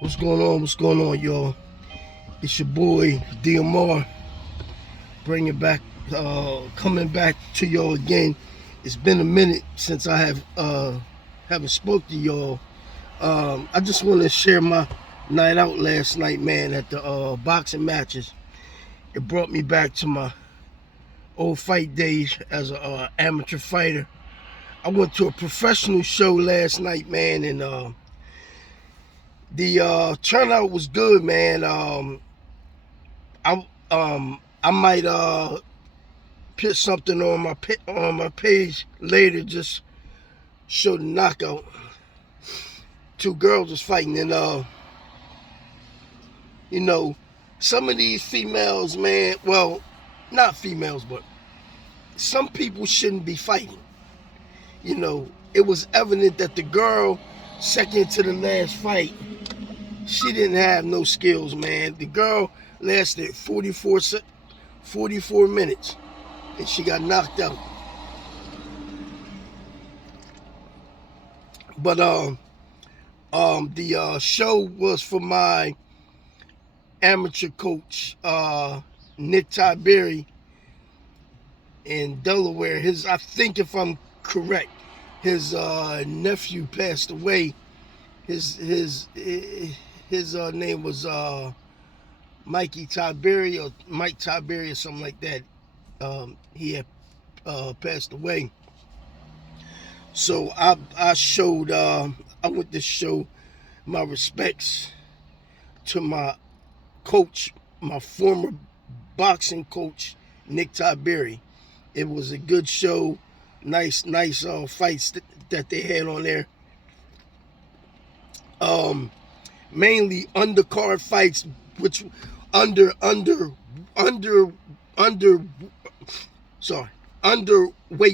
What's going on? What's going on, y'all? It's your boy DMR, bringing back, coming back to y'all again. It's been a minute since I have haven't spoke to y'all. I just want to share my night out last night, man, at the boxing matches. It brought me back to my old fight days as a amateur fighter. I went to a professional show last night, man, and the turnout was good, man. I might put something on my page later. Just show the knockout. Two girls was fighting, and you know, some of these females, man. Well, not females, but some people shouldn't be fighting. You know, it was evident that the girl, second to the last fight, she didn't have no skills, man. The girl lasted 44 minutes, and she got knocked out. But the show was for my amateur coach, Nick Tiberi in Delaware. I think if I'm correct, his nephew passed away. His name was Mikey Tiberi or Mike Tiberi or something like that. He had passed away. So I showed I went to show my respects to my coach, my former boxing coach, Nick Tiberi. It was a good show, nice fights that they had on there. Mainly undercard fights, which underweight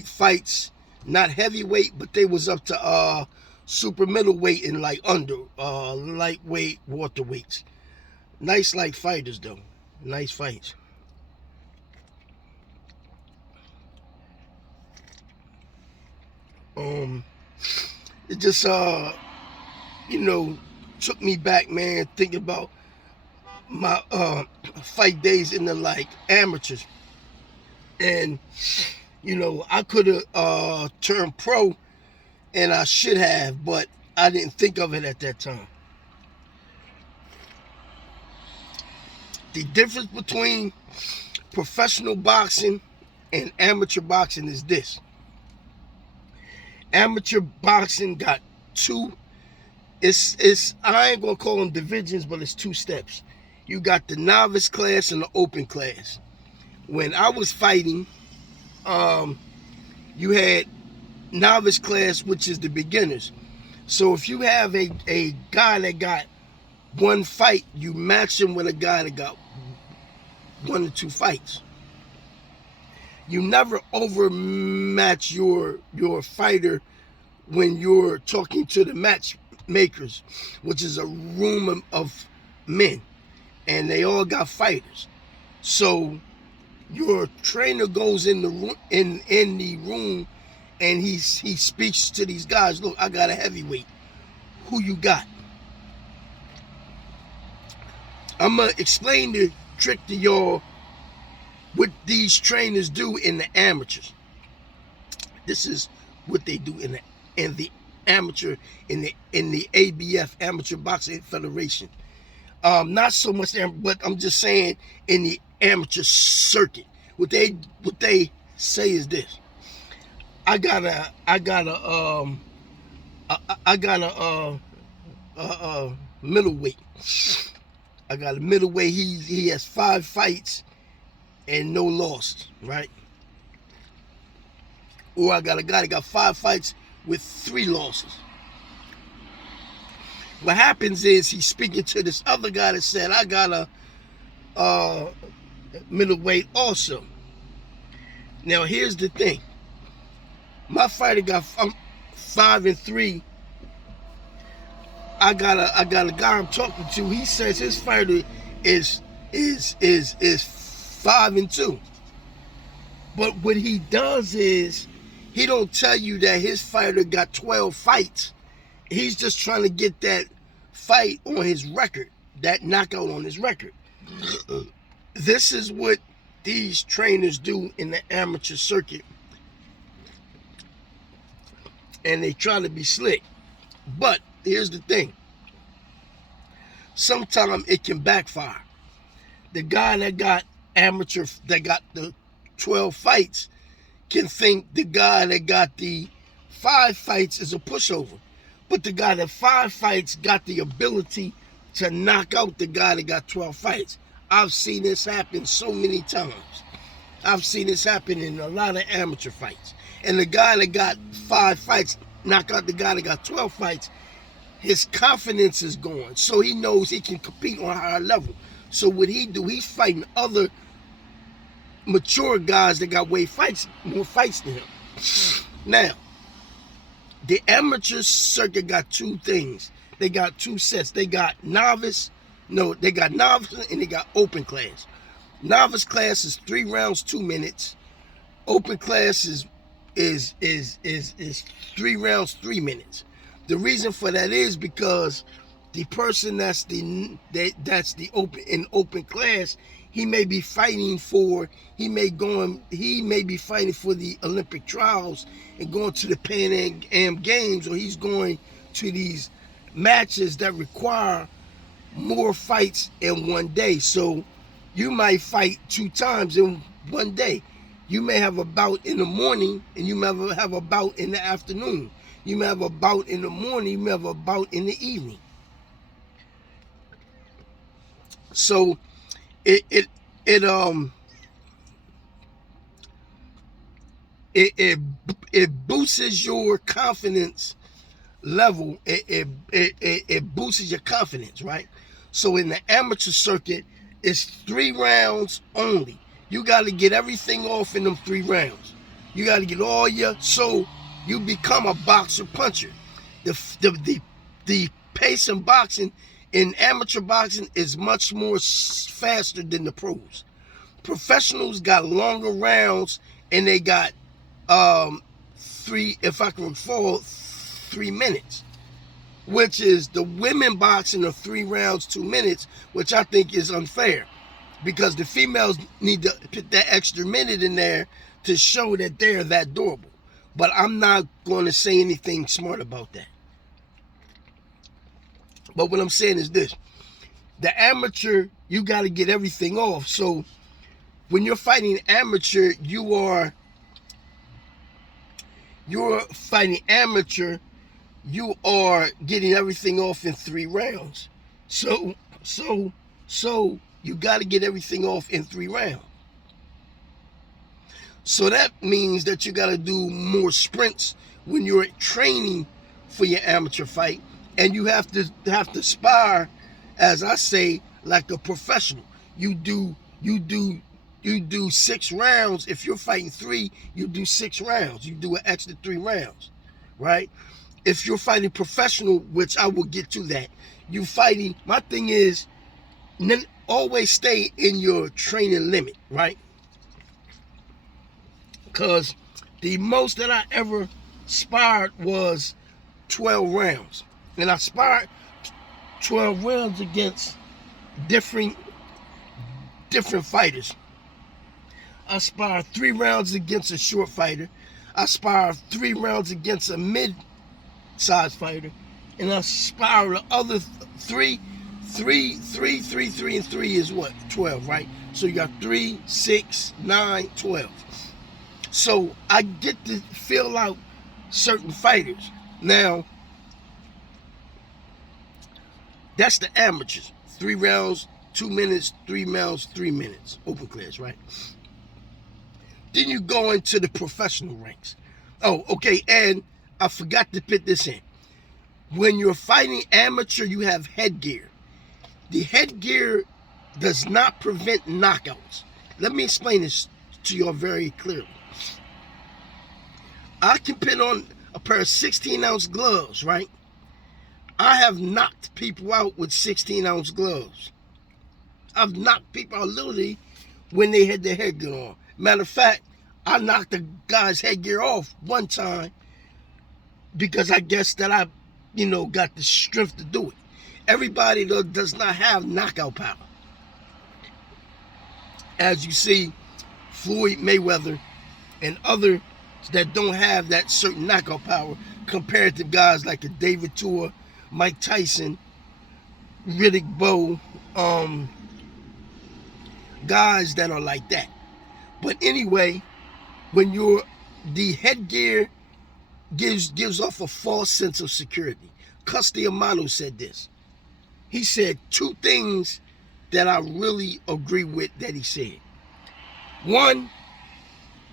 fights, not heavyweight, but they was up to super middleweight and like lightweight welterweights. Nice like fighters though. Nice fights. It just took me back, man, thinking about my fight days in the like amateurs. And I could have turned pro, and I should have, but I didn't think of it at that time. The difference between professional boxing and amateur boxing is this. Amateur boxing got two, I ain't gonna call them divisions, but it's two steps. You got the novice class and the open class. When I was fighting, you had novice class, which is the beginners. So if you have a guy that got one fight, you match him with a guy that got 1 or 2 fights. You never overmatch your fighter when you're talking to the matchmakers, which is a room of men, and they all got fighters. So your trainer goes in the room and he speaks to these guys. Look, I got a heavyweight. Who you got? I'm gonna explain the trick to y'all what these trainers do in the amateurs. This is what they do in the amateur in the ABF, Amateur Boxing Federation. Not so much, but I'm just saying in the amateur circuit. What they say is this: I got a middleweight. I got a middleweight. He has 5 fights and no losses, right? Or I got a guy that got 5 fights with 3 losses. What happens is he's speaking to this other guy that said, I got a middleweight also. Now here's the thing. My fighter got 5-3. I got a guy I'm talking to. He says his fighter is 5-2. But what he does is he don't tell you that his fighter got 12 fights. He's just trying to get that fight on his record, that knockout on his record. This is what these trainers do in the amateur circuit. And they try to be slick. But here's the thing. Sometimes it can backfire. The guy that got the 12 fights can think the guy that got the 5 fights is a pushover. But the guy that 5 fights got the ability to knock out the guy that got 12 fights. I've seen this happen so many times. I've seen this happen in a lot of amateur fights. And the guy that got 5 fights knock out the guy that got 12 fights, his confidence is gone. So he knows he can compete on a higher level. So what he do, he's fighting other mature guys that got more fights than him. Now, the amateur circuit got 2 things. They got 2 sets. They got novice and they got open class. Novice class is 3 rounds, 2 minutes. Open class is 3 rounds, 3 minutes. The reason for that is because the person that's the open class, he may be fighting for the Olympic trials and going to the Pan Am Games, or he's going to these matches that require more fights in one day. So you might fight 2 times in one day. You may have a bout in the morning and you may have a bout in the afternoon. You may have a bout in the morning, you may have a bout in the evening. So it boosts your confidence level. It boosts your confidence, right? So in the amateur circuit, it's 3 rounds only. You got to get everything off in them 3 rounds. You got to get all so you become a boxer puncher. The pace in boxing, in amateur boxing, is much more faster than the pros. Professionals got longer rounds, and they got 3 minutes, which is the women boxing of 3 rounds, 2 minutes, which I think is unfair, because the females need to put that extra minute in there to show that they're that durable. But I'm not going to say anything smart about that. But what I'm saying is this. The amateur, you got to get everything off. So when you're fighting amateur, you're fighting amateur, you are getting everything off in 3 rounds. So you got to get everything off in 3 rounds. So that means that you got to do more sprints when you're training for your amateur fight, and you have to spar, as I say, like a professional. You do 6 rounds. If you're fighting 3, you do 6 rounds. You do an extra 3 rounds, right? If you're fighting professional, which I will get to that, my thing is, always stay in your training limit, right? Because the most that I ever sparred was 12 rounds. And I sparred 12 rounds against different fighters. I sparred 3 rounds against a short fighter. I sparred 3 rounds against a mid-sized fighter. And I sparred the other 3, and 3 is what? 12, right? So you got 3, 6, 9, 12. So I get to feel out certain fighters. Now, that's the amateurs. 3 rounds, 2 minutes, 3 rounds, 3 minutes. Open class, right? Then you go into the professional ranks. Oh, okay, and I forgot to put this in. When you're fighting amateur, you have headgear. The headgear does not prevent knockouts. Let me explain this to you all very clearly. I can put on a pair of 16-ounce gloves, right? I have knocked people out with 16-ounce gloves. I've knocked people out literally when they had their headgear on. Matter of fact, I knocked a guy's headgear off one time because I guess that I got the strength to do it. Everybody does not have knockout power. As you see, Floyd Mayweather and others that don't have that certain knockout power compared to guys like a David Tua, Mike Tyson, Riddick Bowe, guys that are like that. But anyway, when the headgear gives off a false sense of security. Cus D'Amato said this. He said two things that I really agree with that he said. One,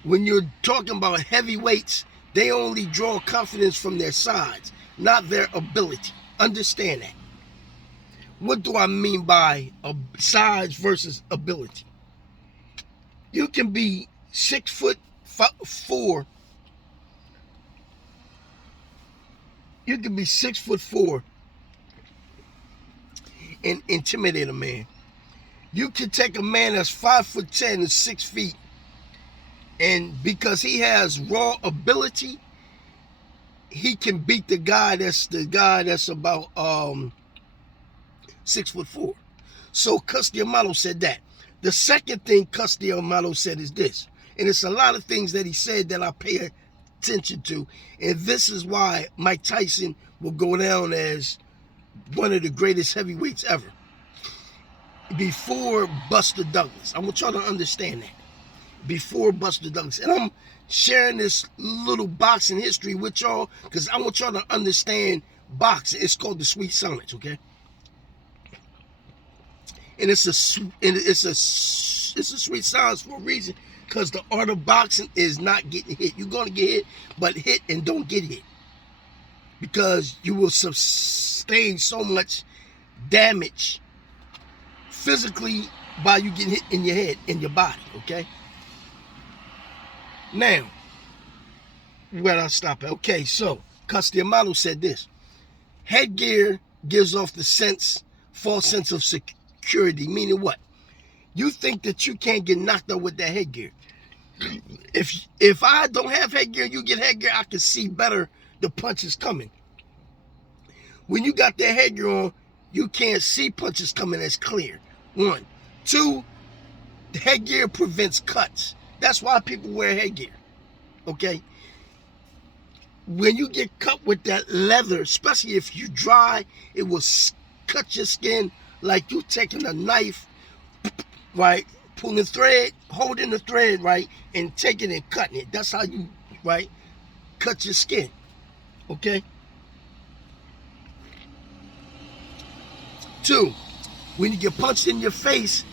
when you're talking about heavyweights, they only draw confidence from their size, not their ability. Understand that. What do I mean by size versus ability? You can be 6'4". You can be 6'4" and intimidate a man. You can take a man that's 5'10" and 6 feet, and because he has raw ability, he can beat the guy that's about 6'4". So Cus D'Amato said that. The second thing Cus D'Amato said is this, and it's a lot of things that he said that I pay attention to, and this is why Mike Tyson will go down as one of the greatest heavyweights ever. Before Buster Douglas. I want y'all to understand that. Before Buster Douglas. And I'm sharing this little boxing history with y'all because I want y'all to understand boxing. It's called the Sweet Science, okay? And it's a sweet science for a reason, because the art of boxing is not getting hit. You're going to get hit, but hit and don't get hit, because you will sustain so much damage physically by you getting hit in your head, in your body, okay? Now, where I stop at? Okay, so Cus D'Amato said this. Headgear gives off the false sense of security, meaning what? You think that you can't get knocked out with that headgear. If I don't have headgear, you get headgear, I can see better the punches coming. When you got that headgear on, you can't see punches coming as clear. 1. 2, the headgear prevents cuts. That's why people wear headgear, okay? When you get cut with that leather, especially if you dry, it will cut your skin like you taking a knife, right, pulling thread, holding the thread, right, and taking it and cutting it. That's how you, right, cut your skin, okay? 2, when you get punched in your face,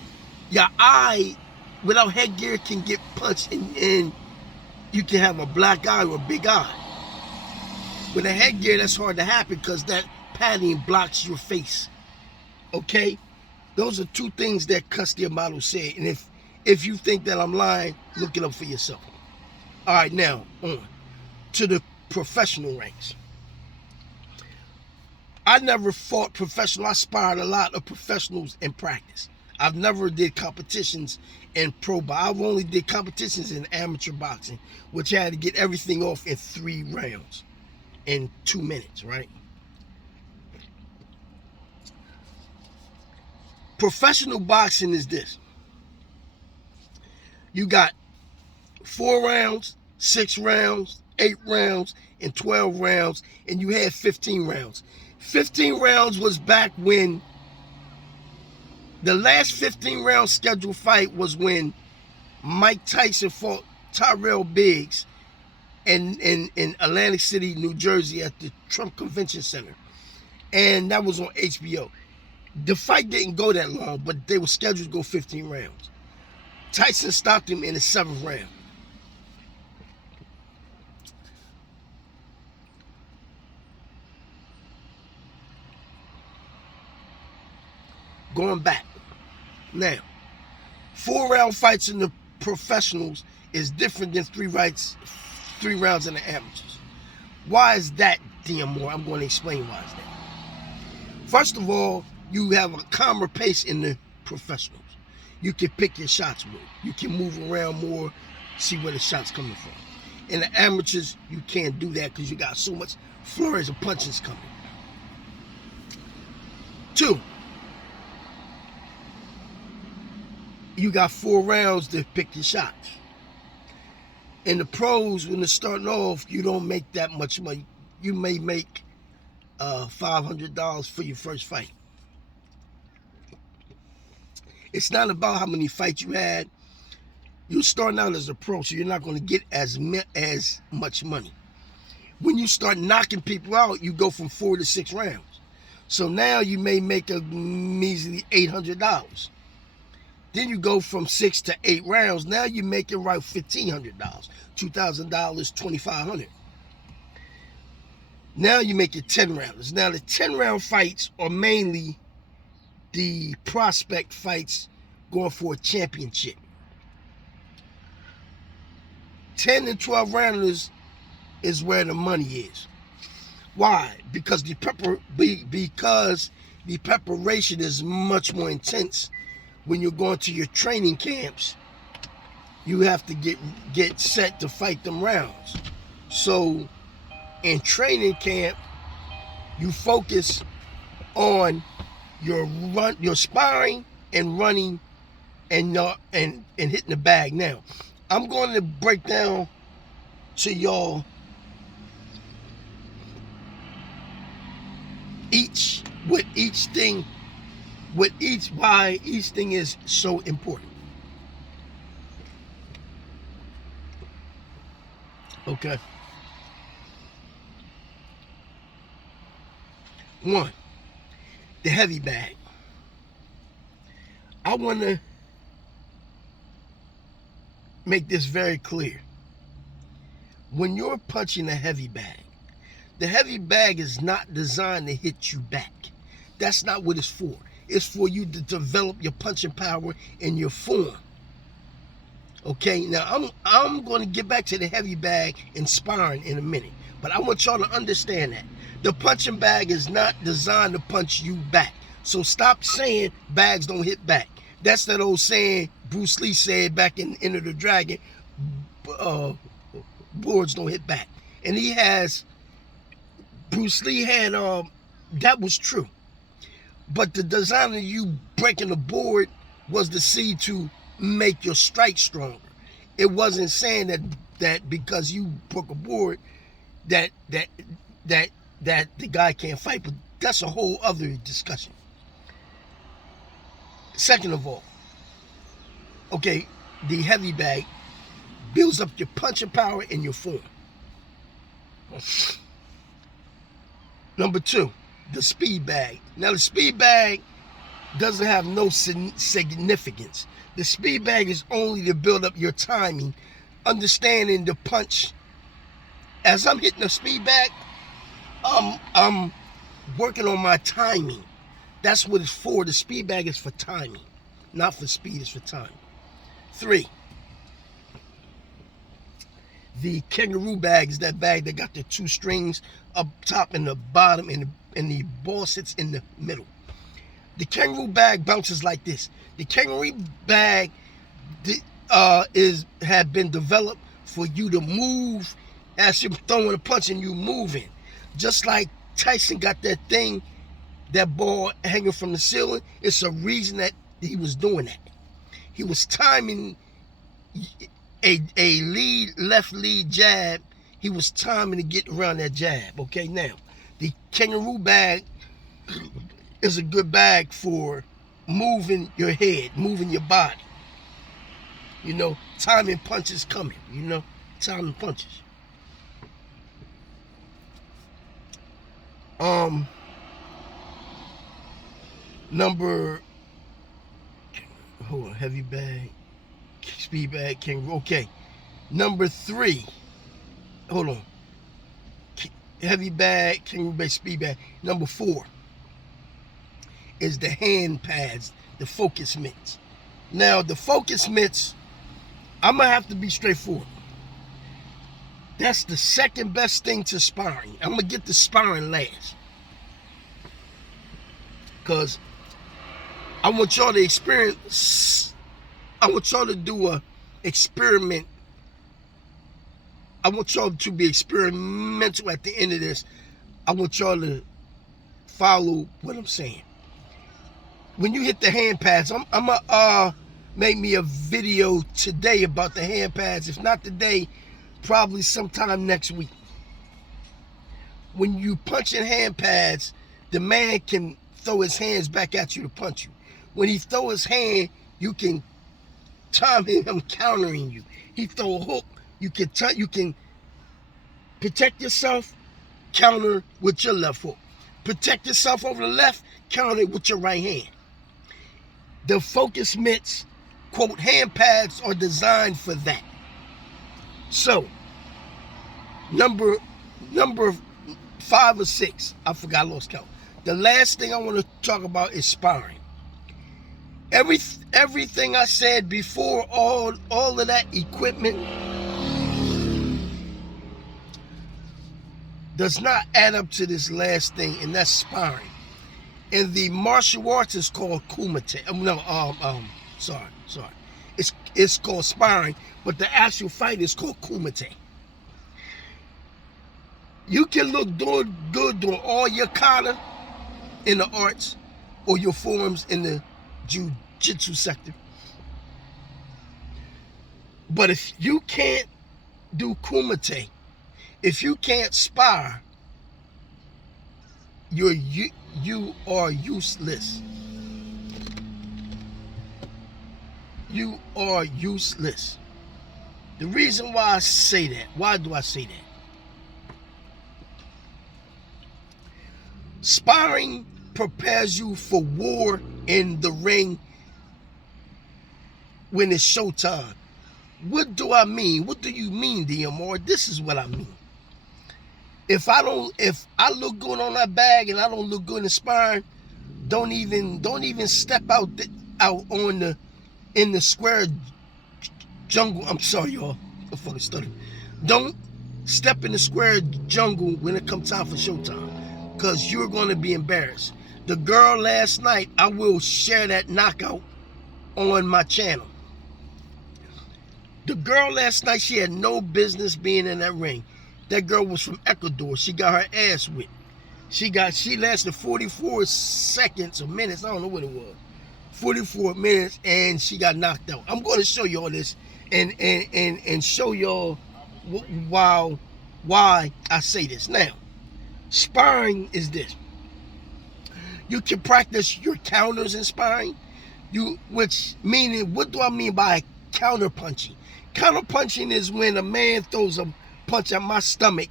your eye, without headgear, can get punched and you can have a black eye or a big eye. With a headgear, that's hard to happen because that padding blocks your face, okay? Those are two things that Cus D'Amato said, and if you think that I'm lying, look it up for yourself. All right, now, on to the professional ranks. I never fought professional. I sparred a lot of professionals in practice. I've never did competitions in pro boxing. I've only did competitions in amateur boxing, which I had to get everything off in 3 rounds in 2 minutes, right? Professional boxing is this. You got 4 rounds, 6 rounds, 8 rounds, and 12 rounds, and you had 15 rounds. 15 rounds was back when the last 15-round scheduled fight was when Mike Tyson fought Tyrell Biggs in Atlantic City, New Jersey at the Trump Convention Center. And that was on HBO. The fight didn't go that long, but they were scheduled to go 15 rounds. Tyson stopped him in the 7th round. Going back. Now, 4-round fights in the professionals is different than 3 rounds in the amateurs. Why is that, DM Moore? I'm going to explain why is that. First of all, you have a calmer pace in the professionals. You can pick your shots more. You can move around more, see where the shot's coming from. In the amateurs, you can't do that because you got so much flurries of punches coming. 2, you got 4 rounds to pick your shots. In the pros, when they're starting off, you don't make that much money. You may make $500 for your first fight. It's not about how many fights you had. You're starting out as a pro, so you're not going to get as much money. When you start knocking people out, you go from 4 to 6 rounds. So now you may make a measly $800. Then you go from 6 to 8 rounds. Now you're making right $1,500, $2,000, $2,500. Now you make it 10 rounds. Now the 10-round fights are mainly the prospect fights going for a championship. 10 and 12 rounders is where the money is. Why? Because the preparation is much more intense. When you're going to your training camps, you have to get set to fight them rounds. So in training camp, you focus on your sparring and running and hitting the bag. Now, I'm going to break down to y'all why each thing is so important. Okay. 1, the heavy bag. I want to make this very clear. When you're punching a heavy bag, the heavy bag is not designed to hit you back. That's not what it's for. It's for you to develop your punching power and your form. Okay, now I'm going to get back to the heavy bag and sparring in a minute, but I want y'all to understand that the punching bag is not designed to punch you back. So stop saying bags don't hit back. That's that old saying Bruce Lee said back in Enter the Dragon, boards don't hit back. And Bruce Lee had, that was true. But the design of you breaking the board was to see to make your strike stronger. It wasn't saying that because you broke a board that the guy can't fight, but that's a whole other discussion. Second of all, okay, the heavy bag builds up your punching power and your form. Number 2, the speed bag. Now the speed bag doesn't have no significance. The speed bag is only to build up your timing, understanding the punch. As I'm hitting the speed bag, I'm working on my timing. That's what it's for. The speed bag is for timing, not for speed, it's for timing. 3, the kangaroo bag is that bag that got the 2 strings up top and the bottom, and the ball sits in the middle. The kangaroo bag bounces like this. The kangaroo bag had been developed for you to move as you're throwing a punch and you moving. Just like Tyson got that thing, that ball hanging from the ceiling. It's a reason that he was doing that. He was timing a left lead jab. He was timing to get around that jab. Okay, now the kangaroo bag is a good bag for moving your head, moving your body. You know, timing punches coming. You know, timing punches. Heavy bag, speed bag, kangaroo. Okay, number 3. Hold on. Heavy bag, kangaroo bag, speed bag. Number 4 is the hand pads, the focus mitts. Now, the focus mitts, I'm gonna have to be straightforward. That's the second best thing to sparring. I'm gonna get the sparring last, because I want y'all to experience. I want y'all to do a experiment. I want y'all to be experimental at the end of this. I want y'all to follow what I'm saying. when you hit the hand pads, I'm gonna make me a video today about the hand pads. If not today, probably sometime next week. When you punch in hand pads, the man can throw his hands back at you to punch you. When he throw his hand, you can time him countering you. He throw a hook, you can protect yourself, counter with your left hook. Protect yourself over the left, counter with your right hand. The Focus mitts, quote, hand pads are designed for that. So, number 5 or 6, I forgot, I lost count. The last thing I want to talk about is sparring. Everything I said before, all of that equipment does not add up to this last thing, and that's sparring. And the martial arts is called kumite. Sorry. It's called sparring, but the actual fight is called kumite. You can look good doing all your kata in the arts or your forms in the jiu-jitsu sector. But if you can't do kumite, if you can't spar, you are useless. You are useless. The reason why I say that, why do I say that? Sparring prepares you for war in the ring when it's showtime. What do I mean? What do you mean, DMR? This is what I mean. If I look good on that bag and I don't look good in sparring, don't even step out in the square jungle. I'm sorry, y'all. I fucking stuttered. Don't step in the square jungle when it comes time for showtime, because you're going to be embarrassed. The girl last night, I will share that knockout on my channel. The girl last night, she had no business being in that ring. That girl was from Ecuador. She got her ass whipped. She lasted 44 seconds or minutes. I don't know what it was. 44 minutes, and she got knocked out. I'm going to show y'all this and show y'all why I say this. Now, sparring is this. You can practice your counters in sparring. Which meaning, what do I mean by counter punching? Counter punching is when a man throws a punch at my stomach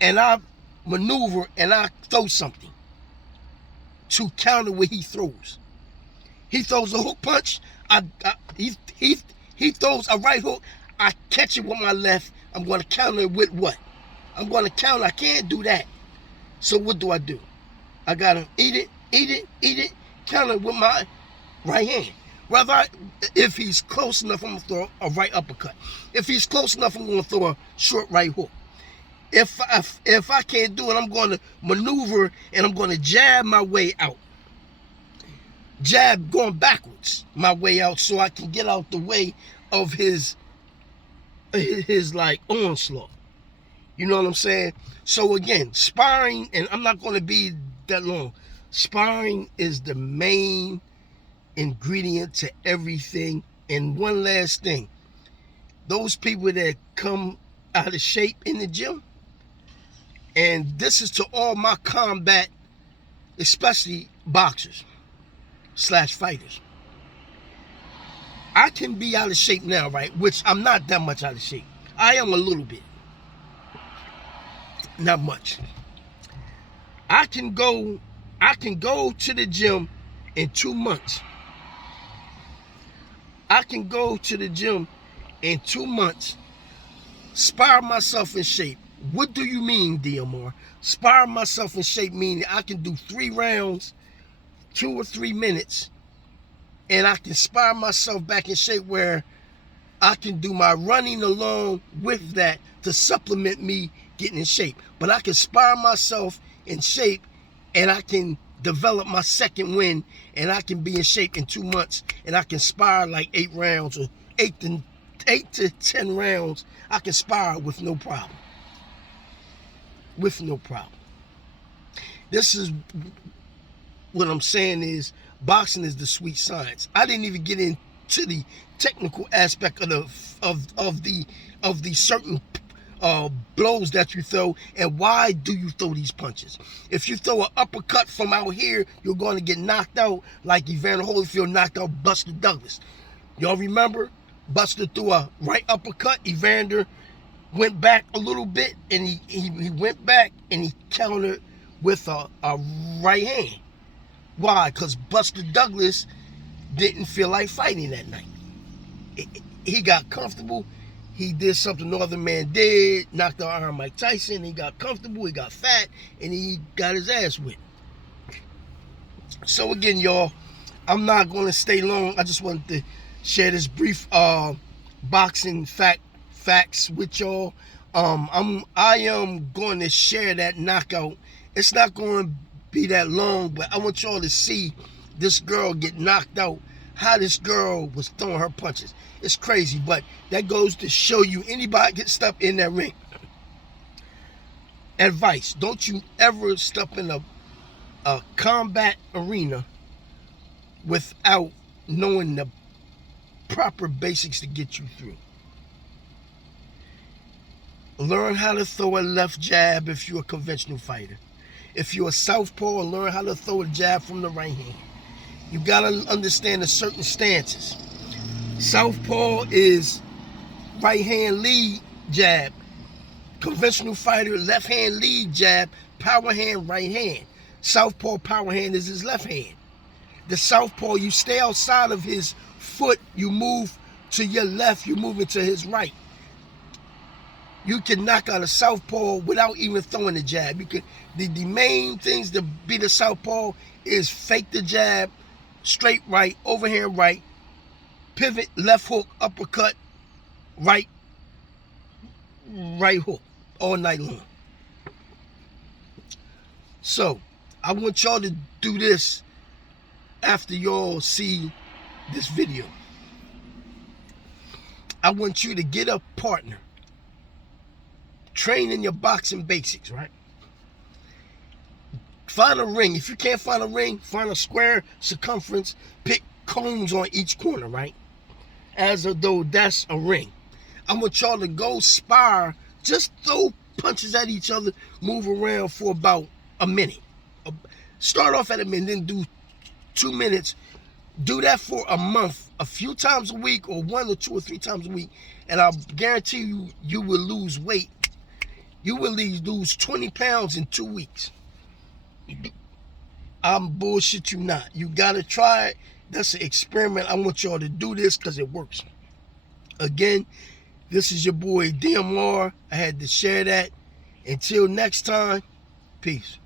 and I maneuver and I throw something to counter what he throws. He throws a hook punch. He throws a right hook. I catch it with my left. I'm going to counter it with what? I'm going to counter. I can't do that. So what do? I got to eat it, counter with my right hand. If he's close enough, I'm going to throw a right uppercut. If he's close enough, I'm going to throw a short right hook. If I can't do it, I'm going to maneuver and I'm going to jab my way out. Jab going backwards my way out so I can get out the way of his like onslaught. You know what I'm saying? So again, sparring, and I'm not going to be that long. Sparring is the main ingredient to everything. And one last thing, those people that come out of shape in the gym, and this is to all my combat, especially boxers / fighters. I can be out of shape now, right? Which I'm not that much out of shape. I am a little bit. Not much. I can go to the gym in 2 months. I can go to the gym in 2 months, spar myself in shape. What do you mean, DMR? Spar myself in shape meaning I can do 3 rounds, 2 or 3 minutes, and I can spar myself back in shape where I can do my running along with that to supplement me getting in shape. But I can spar myself in shape and I can develop my second win and I can be in shape in 2 months and I can spar like 8 rounds or 8 to 10 rounds. I can spar with no problem. With no problem. This is what I'm saying is boxing is the sweet science. I didn't even get into the technical aspect of the certain blows that you throw, and why do you throw these punches. If you throw an uppercut from out here, you're going to get knocked out like Evander Holyfield knocked out Buster Douglas. Y'all remember? Buster threw a right uppercut. Evander went back a little bit, and he went back and he countered with a right hand. Why? Because Buster Douglas didn't feel like fighting that night. He got comfortable. He did something no other man did, knocked out Iron Mike Tyson. He got comfortable, he got fat, and he got his ass whipped. So again, y'all, I'm not going to stay long. I just wanted to share this brief boxing facts with y'all. I am going to share that knockout. It's not going to be that long, but I want y'all to see this girl get knocked out, how this girl was throwing her punches. It's crazy, but that goes to show you, anybody get stuck in that ring. Advice: don't you ever step in a combat arena without knowing the proper basics to get you through. Learn how to throw a left jab if you're a conventional fighter. If you're a southpaw, learn how to throw a jab from the right hand. You gotta understand the certain stances. Southpaw is right hand lead jab. Conventional fighter, left hand lead jab, power hand, right hand. Southpaw power hand is his left hand. The southpaw, you stay outside of his foot, you move to your left, you move into his right. You can knock out a southpaw without even throwing the jab. You can. The main things to beat a southpaw is fake the jab, straight right, overhand right, pivot, left hook, uppercut, right hook, all night long. So, I want y'all to do this after y'all see this video. I want you to get a partner. Train in your boxing basics, right? Find a ring. If you can't find a ring, find a square circumference. Pick cones on each corner, right? As though that's a ring. I want y'all to go spar. Just throw punches at each other. Move around for about a minute. Start off at a minute, then do 2 minutes. Do that for a month, a few times a week, or 1 or 2 or 3 times a week. And I'll guarantee you, you will lose weight. You will lose 20 pounds in 2 weeks. I'm bullshit you not. You gotta try it. That's an experiment. I want y'all to do this because it works. Again, this is your boy DMR. I had to share that. Until next time, peace.